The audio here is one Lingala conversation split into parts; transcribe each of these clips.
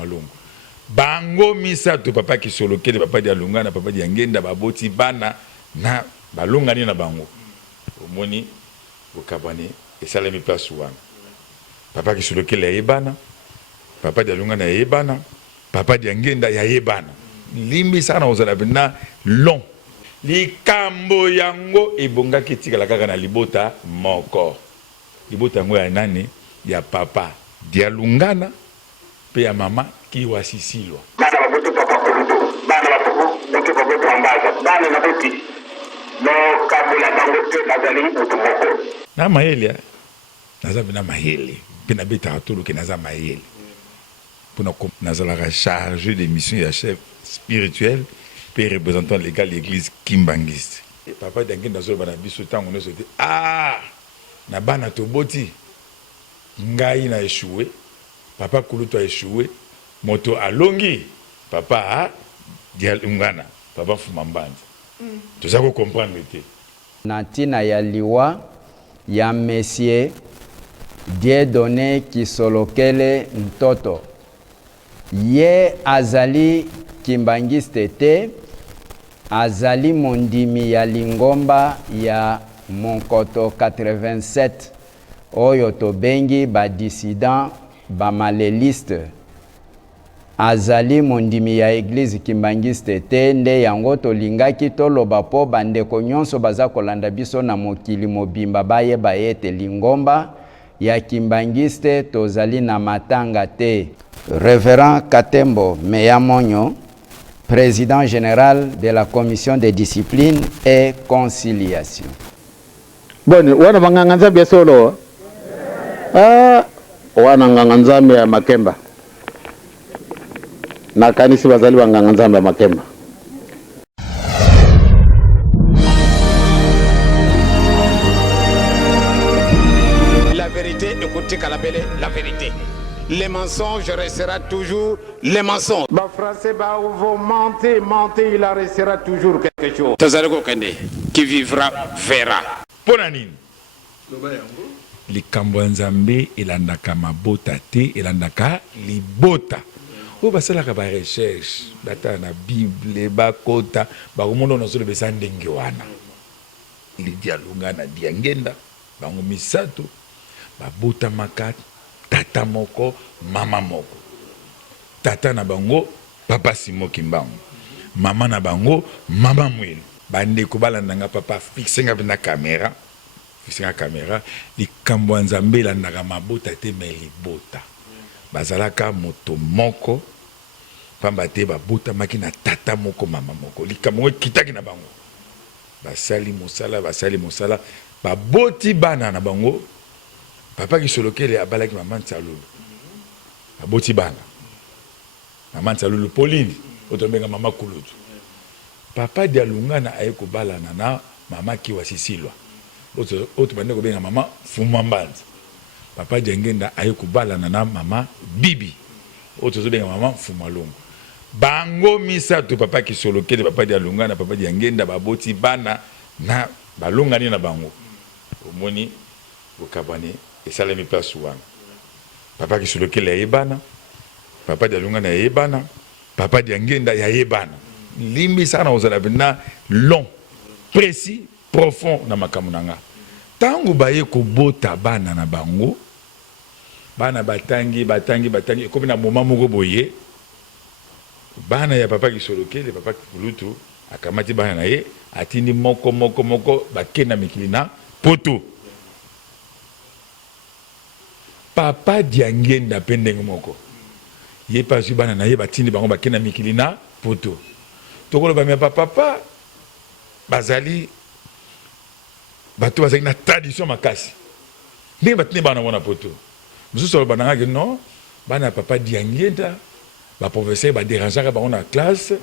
malongo bango misato papa ki solokele papa dia lungana papa dia ngenda baboti bana na balongani na bango omoni bokabane esalemi place wana papa ki solokele yebana papa dia lungana yebana papa dia ngenda ya yebana limbi sana ozala bina long likambo yango ebongaki tikala kaka na libota moko libota yango ya nani ya papa dia lungana pe ya mama ki wasisilwa bana babutu papa kulutu bana babutu babutu babutu ambaza bana babuti no kabula bangote bazali utumoko na mayele naza bina mayele pe na beta atulu ke naza mayele pona ko nazala chargé de mission ya chef spirituel pe représentant légal de l'église kimbangiste et papa dangi nazo bana biso tango no sote na bana toboti ngai na échoué papa kulutu a échoué moto alongi papa a dialungana papa fumambandi toza ko comprendre te na ntina ya liwa ya Monsieur Dieudonné Kisolokele Ntoto ye azali kimbangiste te azali mondimi ya lingomba ya Monkoto 87 oyo tobengi ba dissident ba maléliste azali mondimi ya église kimbangiste te nde yango tolingaki toloba po bandeko nyonso baza kolanda biso na mokili mobimba bayeba ete lingomba ya kimbangiste tozali na matanga te. Révérend Katembo Meyamonyo, président général de la commission de discipline et conciliation. Bon, wana banganganza bia solo. Wana nganganza ya Makemba. Na kanisi bazali banganganza ya Makemba. La vérité, écoutez Kalabele, la vérité. Les mensonges restera toujours les mensonges. Ba français ba vous mentez, il en restera toujours quelque chose. Tazareko Kende, qui vivra verra. Ponanine likambo nzambe elandaka mabota te elandaka libota o basalaka ba recherche bata na bible bakota bakomona nazolo besa ndenge wana lidia lungana dia ngenda bango misato babota makati tata moko mama moko tata na bango papa Simo Kimbangu mama na bango mama Mwelu bande ko balandanga papa fixenga na caméra likambo nzambe landaka mabota te me libota bazalaka moto moko pamba te babota maki na tata moko mama moko likambo kitaki na bango basali mosala baboti bana na bango papa Kisolokele abalaki mama Nsalulu baboti bana mama Nsalulu Pauline otombenga mama Kulutu papa Dialungana aye kobalana na mama Kiwasisilwa oto bande ko benga mama Fumambandi papa Diangenda aye kobalana na mama Bibi oto zo benga mama Fumalongo bango misato papa Kisolokele papa Dialungana papa Diangenda baboti bana na balongani na bango omoni bokabane esalemi place wana papa Kisolokele yebana papa Dialungana yebana papa Diangenda yebana limbi sana ozala bina long précis profond na makamunanga tangu baye kobota bana na bango bana batangi komi na moma moko boye bana ya papa Kisolokele papa Kulutu akamati bana na ye atindi moko bakena mikili na poto papa Diangenda pendenge moko ye pasi bana na ye batindi bango bakena mikili na poto tokolo ba papa bazali bato bazali na tradition makasi ndenge batindi bana wana poto mususu bananga ke non bana papa Diangenda ba professeur ba dérangeaka bango na classe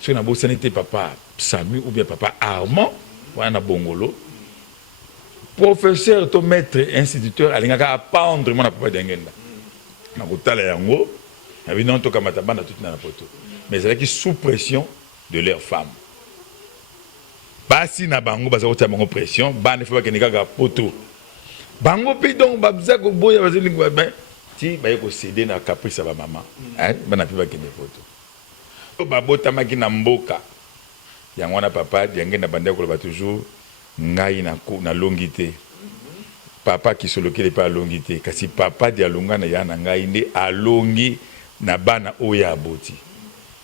so na bosani te papa Sami ou bien papa Armand wana bongolo professeur to maître instituteur alingaka apprendre mon papa Diangenda na kotala yango abi non to kamata bana tout na poto mais avec sous pression de leurs femmes basi na bango baza kotia bango pression bana fa bakendeka poto bango pe donc babza ko boya bazeli ben ti baye ko céder na caprice ba maman bana pe bakende photo o babota maki na mboka yango wana papa diange na bande ko ba toujours ngai na longité papa qui solokele pa longité kasi papa dia longana ya na ngai nde alongi na bana oya aboti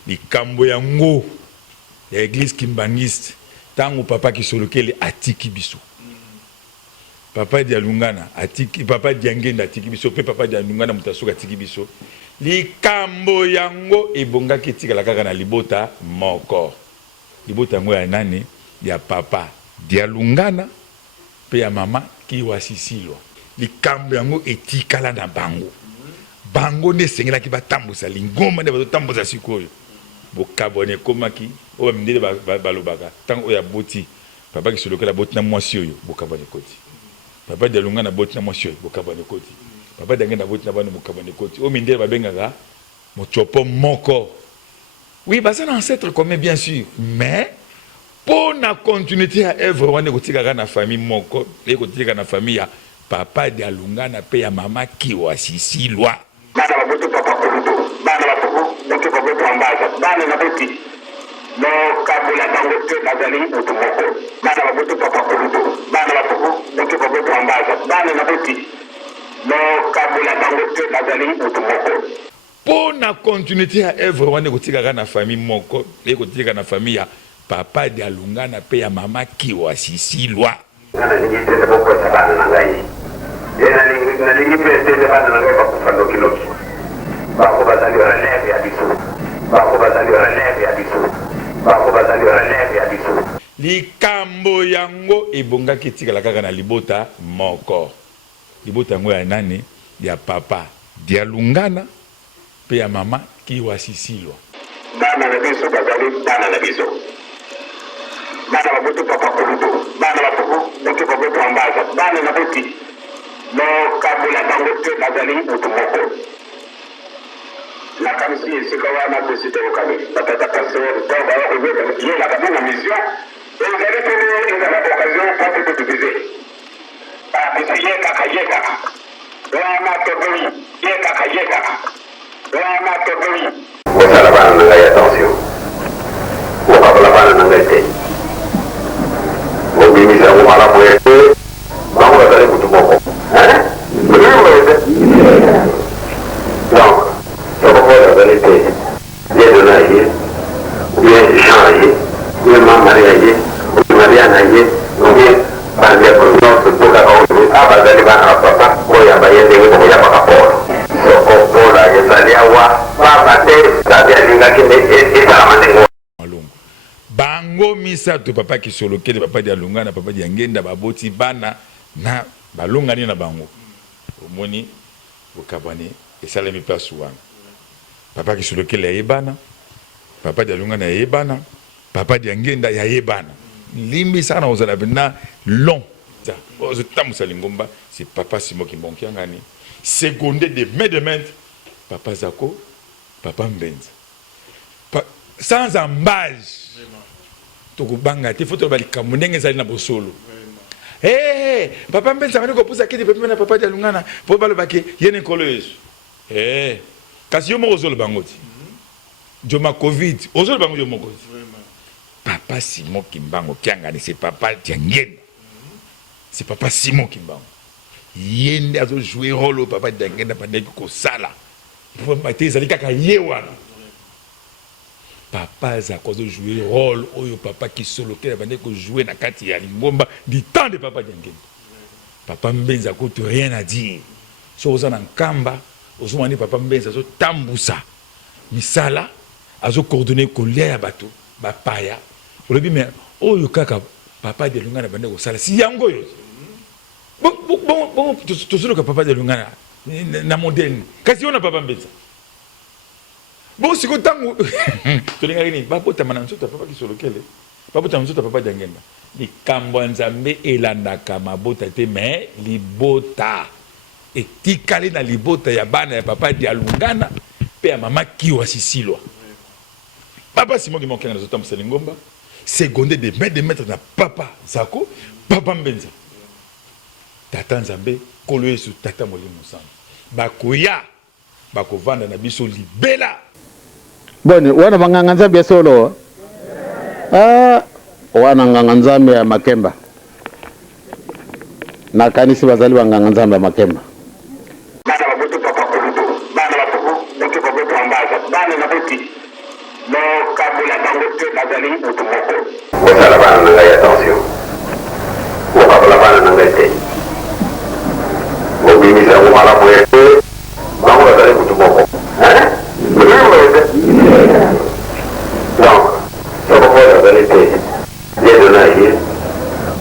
likambo yango ya église kimbangiste tango papa qui solokele atiki biso papa dia lungana atiki papa diangenda atiki biso pe papa dia lungana mutasoka atiki biso likambo yango ebonga kitikala kaka na libota moko libota ngo ya nani ya papa dia lungana pe ya mama ki wasisilwa likambo yango etikala na bango bango ne sengela ki batambusa lingoma ne batambusa sikoyo bokabone komaki o bamindele balobaka tango ya boti papa ki solokela boti na mwasi oyo bokabone koti papa de lunga na boti na mwasi oyo bokabone koti papa de ngena boti na bana bokabone koti o mindele babengaka mochopo moko oui basa na ancêtre commun bien sûr mais pour la continuité à œuvre wana kotika na famille moko et kotika na famille ya papa de alunga na pe ya mama ki wasisilwa bana babutu papa kulutu bana babutu botu babutu ambaza bana na buti no kabula dangote bazali mutu moko bana babutu papa kulutu bana babutu botu babutu ambaza bana na buti no kabula dangote bazali mutu moko pour la continuité à œuvre wana kotika na famille moko et kotika na famille ya papa de alunga na pe ya mama ki wasisilwa ngana ni tete boko sabana na ngai na lingi tete bana na ngai bakufa lokiloki bako bazali relève ya biso bako bazali relève ya biso bako bazali relève ya biso likambo yango ebonga kitikala kaka na libota moko libota yango ya nani ya papa de alungana pe ya mama ki wasisilwa bana na biso bazali bana na biso bana babutu papa kulutu bana babutu botu babutu ambaza bana na buti no kabula dangote bazali mutu moko la kamisi esika wana kusite okami batata pasteur toba oyo ye la kabuna mission et vous allez trouver une occasion pour te diviser parce que ye kaka wa matoboi ye kaka wa matoboi osala bana na ngai attention okabula bana na ngai te obimisa ngomala bwete bango bazali mutu moko donc sokokola bazali te ye dona ye ye jean ye ye mamaria ye mariana ye oye bandeko nyonso tokaka oyo abazali bana ba papa oyo abaye ndenge bokoyambaka polo sokokola ezali awa papa te tabi alingaki esalama ndenge bango misato papa ki solokele papa di alunga na papa di angenda baboti bana na balongani na bango omoni okabane esalemi place wana papa ki solokele yebana papa di alunga na yebana papa di angenda ya yebana limbi sana ozala bina long za ozo tamusa lingomba c'est papa Simo Kimbonki ngani secondé de main papa Zako papa Mbenza sans embâche tokubanga te foto balikambo ndenge ezali na bosolo papa Mbenza ngani kopusa kiti pembe na papa di alungana po balobaki yene nkolo yesu kasi yo moko ozoloba ngo ti joma covid ozoloba ngo yo moko ti papa Simo Kimbango kiangani c'est papa Diangenda c'est papa Simo Kimbango yende azo jouer rôle au papa Diangenda pendant ko sala pour mater ezali kaka ye wana papa Zako azo jouer rôle oyo papa qui solokela pendant ko jouer na kati ya lingomba du temps de papa Diangenda papa Mbenza ko rien à dire so ozana nkamba ozomani papa Mbenza azo tambusa misala azo coordonner kolia ya bato bapaya olobi mais oyo kaka papa de lungana bande ko sala si yango yo bon tozoloka papa de lungana na moderne kasi ona papa Mbenza bon siko tango tolingaki nini babotama na nzoto papa kisolokele babotama nzoto papa Diangenda likambo ya Nzambe elandaka mabota te mais libota etikali na libota ya bana ya papa di alungana pe ya mama kiwa sisilwa papa Simo Kimbonki na zota msalingomba secondé de maître na papa Zako papa Mbenza tata Nzambe kolo Yesu tata Molimo Santu bakoya bakovanda na biso libela. Boni wana banganga nzambe solo. Wana nganga nzambe ya Makemba. Na kanisi bazali banganga nzambe ya Makemba. Bana babutu papa kulutu, bana babutu babutu ambaza, bana na buti. No kabula bangote bazali butu moko. Wala bana na ngai attention. Wakabula bana na ngai te. Mobimisa umala mwete. Bango bazali butu moko. Donc, ça va voir la vérité. Bien de naïe,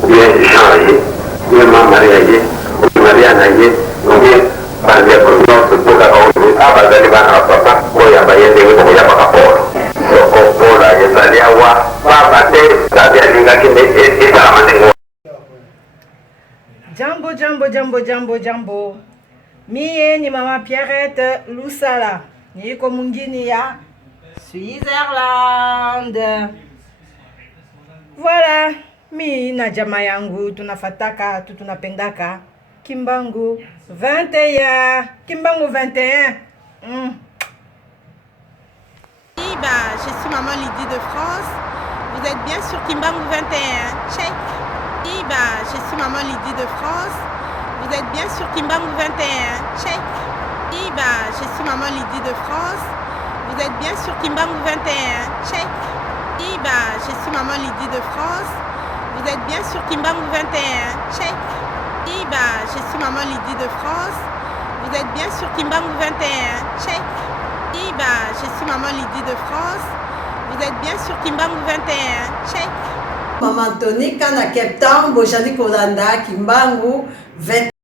ou bien changer, ou bien marier, ou bien marier, ou bien bander pour nous, pour la cause, ah, bah, d'aller voir un papa, ou y a baillé des ou y a pas rapport. Ce qu'on là, il y a des awa, pas battre, ça vient d'une gars qui est à la main. Jambo, jambo, jambo, jambo, jambo. Mie ni mama Pierrette Lusala. Niko mungini ya Switzerland. Voilà, mi na jamaa yangu tunafataka tunapendaka Kimbangu 21. Kimbangu 21. Je suis maman Lydie de France. Vous êtes bien sur Kimbangu 21. Check. Je suis maman Lydie de France. Vous êtes bien sur Kimbangu 21. Check. Je suis maman Lydie de France. Vous êtes bien sur Kimbangu 21. Check. Je suis maman Lydie de France. Vous êtes bien sur Kimbangu 21. Check. Je suis maman Lydie de France. Vous êtes bien sur Kimbangu 21. Check. Je suis maman Lydie de France. Vous êtes bien sur Kimbangu 21. Check. Maman Tony, Kana Cape Town, Bojani Kolanda, Kimbangu 21.